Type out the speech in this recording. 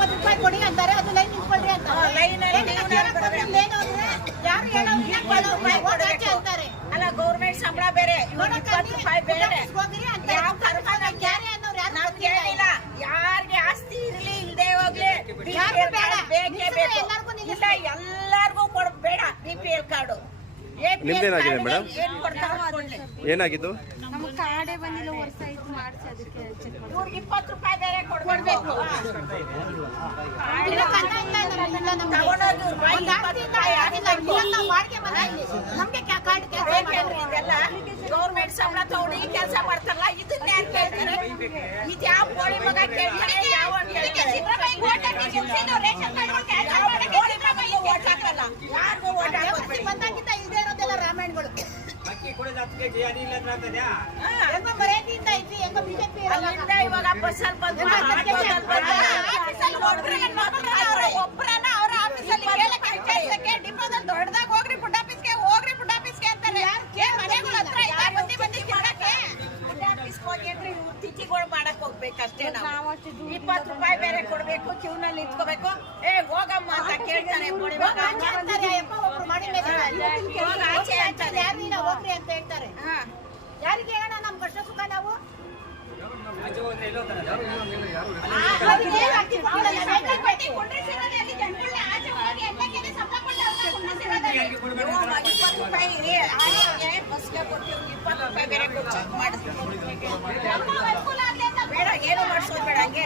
ರೂಪಾಯಿ ಕೊಡಿ ಅಂತಾರೆ, ಅದು ಲೈನ್ ನಿಂತ್ಕೊಳ್ಳಿ ಅಂತಾರೆ. ಅಂತಾರೆ ಅಲ್ಲ ಗೌರ್ಮೆಂಟ್ ಸಂಬಳ ಬೇರೆ, 20 ರೂಪಾಯಿ ಬೇರೆ. ನಾವು ಕೇಳಿಲ್ಲ ಯಾರಿಗೆ ಆಸ್ತಿ ಇರ್ಲಿ ಇಲ್ದೇ ಹೋಗ್ಲಿ ಬೇಕೇ ಬೇಕು. ಇಲ್ಲ ಎಲ್ಲಾರ್ಗು ಕೊಡ್ಬೇಡ BPL ಕಾರ್ಡು. ನಿಮ್ದೇನಾಗಿದೆ ಮೇಡಮ್? ಏನಾಗಿದ್ದು? ನಮ್ಗೆ ಕಾರ್ಡೇ ಬಂದಿಲ್ಲ, ವರ್ಷ ಆಯ್ತು ಮಾಡಿಸಿ. ಅದಕ್ಕೆ ಇವ್ರಿಗೆ 20 ರೂಪಾಯಿ ಬೇರೆ ಕೊಡ್ಬೇಕು. ಗೌರ್ಮೆಂಟ್ ಸಂಬಳ ತಗೊಂಡು ಈ ಕೆಲಸ ಮಾಡ್ತಾರಲ್ಲ, ಇದನ್ನ ಯಾರು ಕೇಳ್ತಾರೆ? ಇದು ಯಾವ ಗೋಳಿ ಮಗ ಕೇಳ್ತಾರೆ? ಯಾರಿಗೂ ಓಟ್ ಹಾಕಲ್ಲ. ಬಂದಾಗಿಂದ ಇದೇ ಇರೋದೆಲ್ಲ ರಾಮಾಯಣಗಳು. ಮರ್ಯಾದೆಯಿಂದ ಐತಿ, ಹೆಂಗ ಬಿಜೆಪಿ ಇವಾಗ ಬಸ್ಸಲ್ಲಿ ಬಂದು ಒಬ್ಬರನ್ನ ಅವ್ರ ಆಫೀಸಲ್ಲಿ ಡಿಪೋದಲ್ಲಿ ದೊಡ್ಡದಾಗ ಹೋಗ್ರಿ ಫುಡ್ ಆಫೀಸ್ಗೆ, ಹೋಗ್ರಿ ಫುಡ್ ಆಫೀಸ್ಗೆ ಅಂತಾರೆ. ಮನೆಗಳ ಹತ್ರ ಬಂದಿ ತಿರ್ಗಕ್ಕೆ ಫುಡ್ ಆಫೀಸ್ಗೆ ಹೋಗಿ ಅಂದ್ರೆ ಇವ್ರು ತಿಥಿಗಳು ಮಾಡಕ್ ಹೋಗ್ಬೇಕಷ್ಟೇ. ನಾವು 20 ರೂಪಾಯಿ ಬೇರೆ ಕೊಡ್ಬೇಕು, ಕ್ಯೂನಲ್ಲಿ ನಿಂತ್ಕೋಬೇಕು. ಹೋಗಮ್ಮ ಅಂತ ಕೇಳ್ತಾರೆ. ಒಬ್ರು ಮಾಡಿ ಆಚೆ ಅಂತಾರೆ, ಹೋಗ್ರಿ ಅಂತ ಹೇಳ್ತಾರೆ. ಯಾರಿಗೆ ಹೇಳೋಣ ನಮ್ ಕಷ್ಟ ಸುಖ? ನಾವು ಬೇಡ, ಏನು ಮಾಡಿಸೋದು ಬೇಡ. ಹಂಗೆ